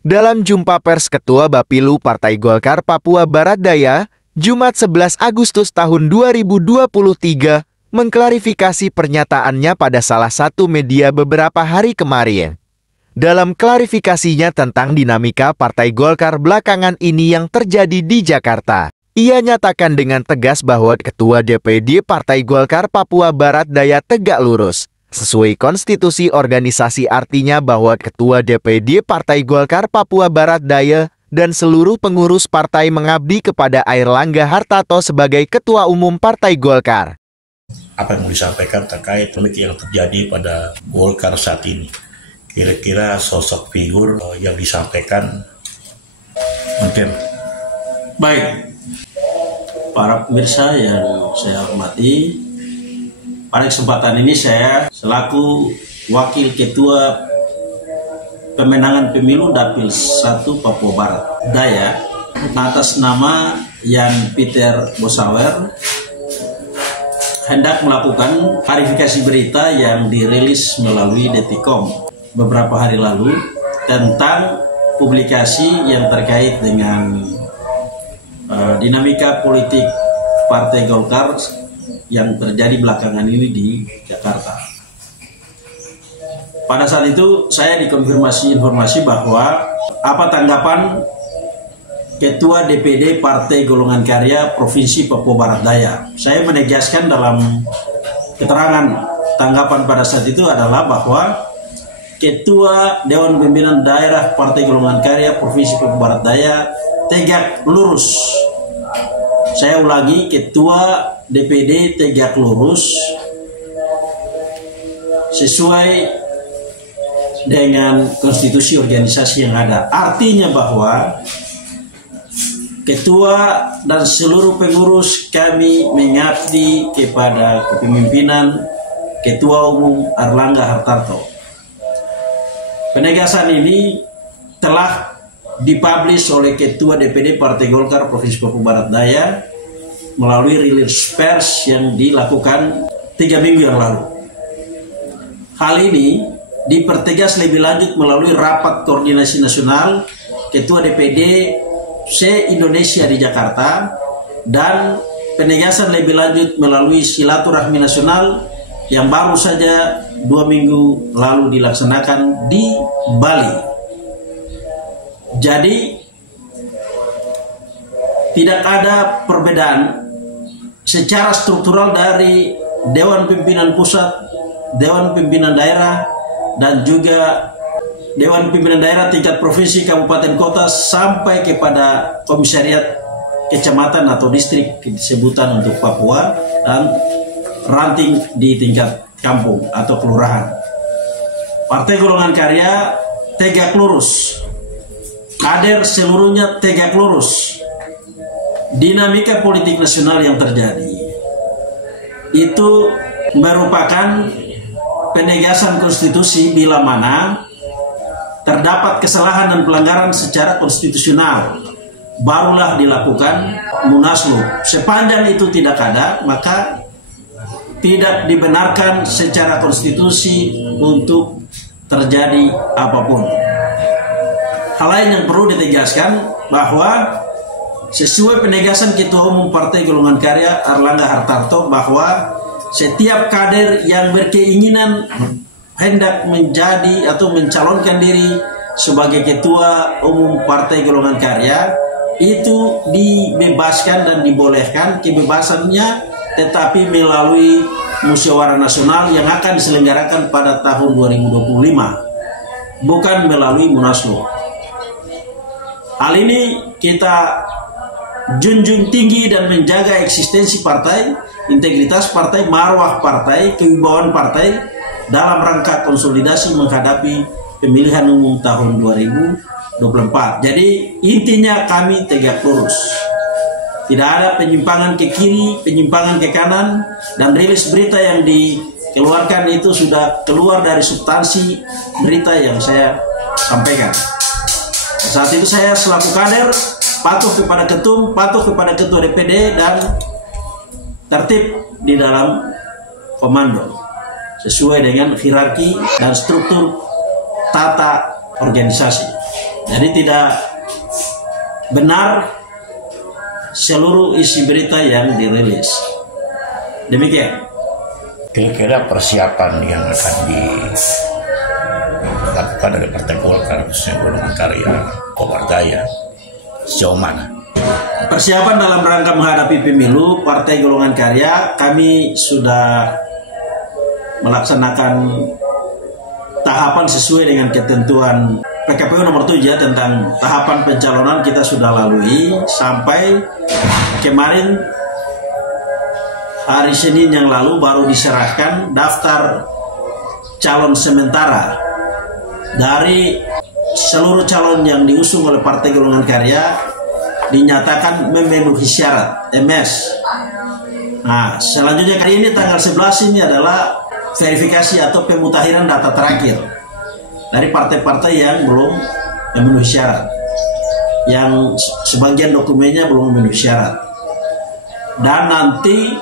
Dalam jumpa pers Ketua Bapilu Partai Golkar Papua Barat Daya, Jumat 11 Agustus tahun 2023, mengklarifikasi pernyataannya pada salah satu media beberapa hari kemarin. Dalam klarifikasinya tentang dinamika Partai Golkar belakangan ini yang terjadi di Jakarta, ia nyatakan dengan tegas bahwa Ketua DPD Partai Golkar Papua Barat Daya tegak lurus. Sesuai konstitusi organisasi artinya bahwa Ketua DPD Partai Golkar Papua Barat Daya dan seluruh pengurus partai mengabdi kepada Airlangga Hartarto sebagai Ketua Umum Partai Golkar. Apa yang mau disampaikan terkait polemik yang terjadi pada Golkar saat ini? Kira-kira sosok figur yang disampaikan mungkin. Baik, para pemirsa yang saya hormati, pada kesempatan ini saya selaku Wakil Ketua Pemenangan Pemilu Dapil 1 Papua Barat Daya atas nama Yan Peter Bosawer hendak melakukan klarifikasi berita yang dirilis melalui Detikcom beberapa hari lalu tentang publikasi yang terkait dengan dinamika politik Partai Golkar yang terjadi belakangan ini di Jakarta. Pada saat itu saya dikonfirmasi informasi bahwa apa tanggapan Ketua DPD Partai Golongan Karya Provinsi Papua Barat Daya. Saya menegaskan dalam keterangan tanggapan pada saat itu adalah bahwa Ketua Dewan Pimpinan Daerah Partai Golongan Karya Provinsi Papua Barat Daya tegak lurus. Saya ulangi, Ketua DPD tegak lurus sesuai dengan konstitusi organisasi yang ada. Artinya bahwa Ketua dan seluruh pengurus kami mengabdi kepada kepemimpinan Ketua Umum Airlangga Hartarto. Penegasan ini telah dipublish oleh Ketua DPD Partai Golkar Provinsi Papua Barat Daya melalui rilis pers yang dilakukan 3 minggu yang lalu. Hal ini dipertegas lebih lanjut melalui rapat koordinasi nasional Ketua DPD se-Indonesia di Jakarta dan penegasan lebih lanjut melalui silaturahmi nasional yang baru saja 2 minggu lalu dilaksanakan di Bali. Jadi tidak ada perbedaan secara struktural dari Dewan Pimpinan Pusat, Dewan Pimpinan Daerah, dan juga Dewan Pimpinan Daerah tingkat provinsi, kabupaten, kota, sampai kepada komisariat kecamatan atau distrik sebutan untuk Papua dan ranting di tingkat kampung atau kelurahan. Partai Golongan Karya tegak lurus, kader seluruhnya tegak lurus. Dinamika politik nasional yang terjadi itu merupakan penegasan konstitusi bila mana terdapat kesalahan dan pelanggaran secara konstitusional, barulah dilakukan munaslup. Sepanjang itu tidak ada, maka tidak dibenarkan secara konstitusi untuk terjadi apapun. Hal lain yang perlu ditegaskan bahwa sesuai penegasan Ketua Umum Partai Golongan Karya Airlangga Hartarto bahwa setiap kader yang berkeinginan hendak menjadi atau mencalonkan diri sebagai Ketua Umum Partai Golongan Karya itu dibebaskan dan dibolehkan kebebasannya, tetapi melalui musyawarah nasional yang akan diselenggarakan pada tahun 2025, bukan melalui munaslup. Hal ini kita junjung tinggi dan menjaga eksistensi partai, integritas partai, marwah partai, kewibawaan partai dalam rangka konsolidasi menghadapi pemilihan umum tahun 2024. Jadi intinya kami tegak lurus. Tidak ada penyimpangan ke kiri, penyimpangan ke kanan, dan rilis berita yang dikeluarkan itu sudah keluar dari substansi berita yang saya sampaikan. Saat itu saya selaku kader patuh kepada ketum, patuh kepada ketua DPD, dan tertib di dalam komando sesuai dengan hierarki dan struktur tata organisasi. Jadi tidak benar seluruh isi berita yang dirilis. Demikian. Kira-kira persiapan yang akan dilakukan dari Partai Golkar, khususnya Golongan Karya Bawardaya, sejauh mana? Persiapan dalam rangka menghadapi pemilu Partai Golongan Karya, kami sudah melaksanakan tahapan sesuai dengan ketentuan PKPU nomor 7 tentang tahapan pencalonan. Kita sudah lalui sampai kemarin hari Senin yang lalu baru diserahkan daftar calon sementara dari seluruh calon yang diusung oleh Partai Golongan Karya, dinyatakan memenuhi syarat MS. Nah, selanjutnya hari ini tanggal 11 ini adalah verifikasi atau pemutahiran data terakhir dari partai-partai yang belum memenuhi syarat, yang sebagian dokumennya belum memenuhi syarat. Dan nanti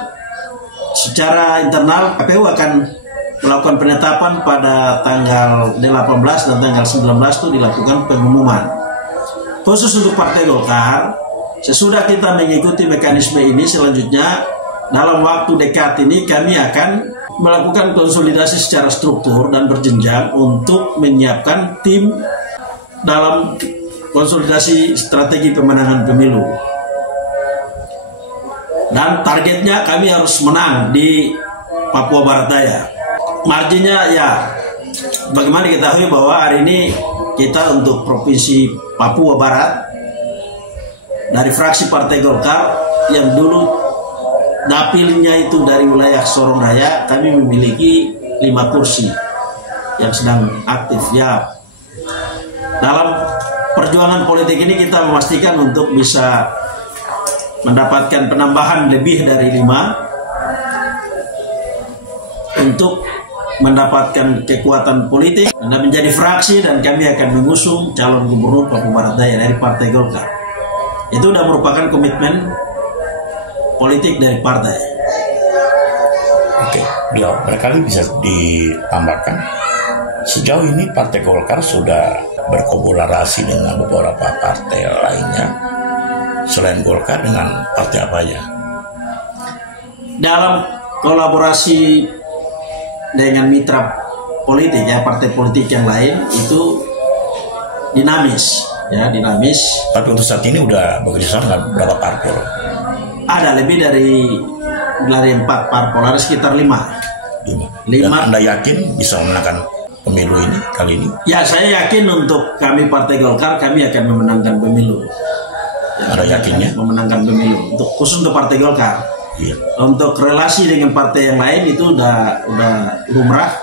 secara internal KPU akan melakukan penetapan pada tanggal 18 dan tanggal 19 itu dilakukan pengumuman. Khusus untuk Partai Golkar, sesudah kita mengikuti mekanisme ini, selanjutnya dalam waktu dekat ini kami akan melakukan konsolidasi secara struktur dan berjenjang untuk menyiapkan tim dalam konsolidasi strategi pemenangan pemilu. Dan targetnya kami harus menang di Papua Barat Daya. Marginnya ya, bagaimana diketahui bahwa hari ini kita untuk Provinsi Papua Barat dari fraksi Partai Golkar yang dulu dapilnya itu dari wilayah Sorong Raya, kami memiliki 5 kursi yang sedang aktif. Ya, dalam perjuangan politik ini kita memastikan untuk bisa mendapatkan penambahan lebih dari 5 untuk mendapatkan kekuatan politik dan menjadi fraksi, dan kami akan mengusung calon gubernur Papua Barat Daya dari Partai Golkar. Itu sudah merupakan komitmen politik dari partai. Oke, beliau barangkali bisa ditambahkan, sejauh ini Partai Golkar sudah berkolaborasi dengan beberapa partai lainnya selain Golkar, dengan partai apa aja? Dalam kolaborasi dengan mitra politik, ya, partai politik yang lain itu dinamis, ya, dinamis. Tapi untuk saat ini udah bekerjasama dengan berapa parpol? Ada lebih dari 4 parpol, ada sekitar 5. Dan Anda yakin bisa memenangkan pemilu ini kali ini? Ya, saya yakin untuk kami Partai Golkar, kami akan memenangkan pemilu. Ya, Anda yakinnya? Memenangkan pemilu. Untuk khusus untuk Partai Golkar. Iya. Untuk relasi dengan partai yang lain itu udah lumrah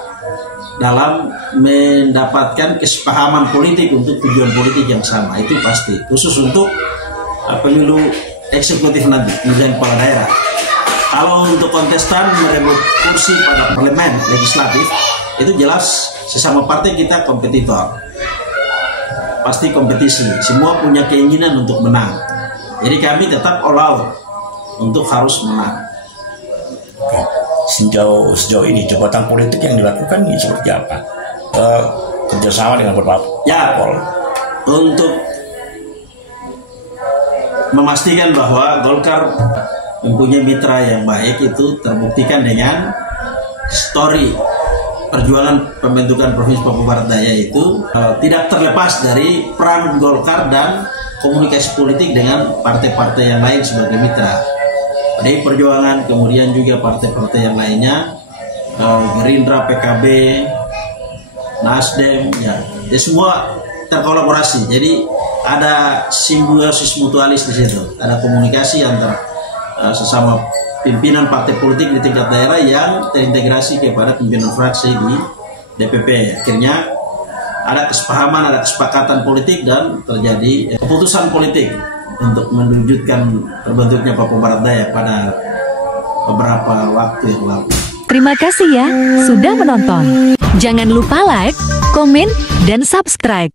dalam mendapatkan kesepahaman politik untuk tujuan politik yang sama, itu pasti. Khusus untuk pemilu eksekutif nanti, pemilihan kepala daerah. Kalau untuk kontestan merebut kursi pada parlemen legislatif, itu jelas sesama partai kita kompetitor, pasti kompetisi, semua punya keinginan untuk menang. Jadi kami tetap all out untuk harus menang. Oke. Sejauh ini jabatan politik yang dilakukan ini seperti apa? Kerjasama dengan beberapa parpol untuk memastikan bahwa Golkar mempunyai mitra yang baik itu terbuktikan dengan story perjuangan pembentukan Provinsi Papua Barat Daya itu tidak terlepas dari peran Golkar dan komunikasi politik dengan partai-partai yang lain sebagai mitra. Dari Perjuangan, kemudian juga partai-partai yang lainnya, Gerindra, PKB, Nasdem, ya semua terkolaborasi. Jadi ada simbiosis mutualis di situ, ada komunikasi antara sesama pimpinan partai politik di tingkat daerah yang terintegrasi kepada pimpinan fraksi di DPP. Akhirnya ada kesepahaman, ada kesepakatan politik, dan terjadi keputusan politik untuk mewujudkan terbentuknya Papua Barat Daya pada beberapa waktu yang lalu. Terima kasih ya sudah menonton. Jangan lupa like, komen, dan subscribe.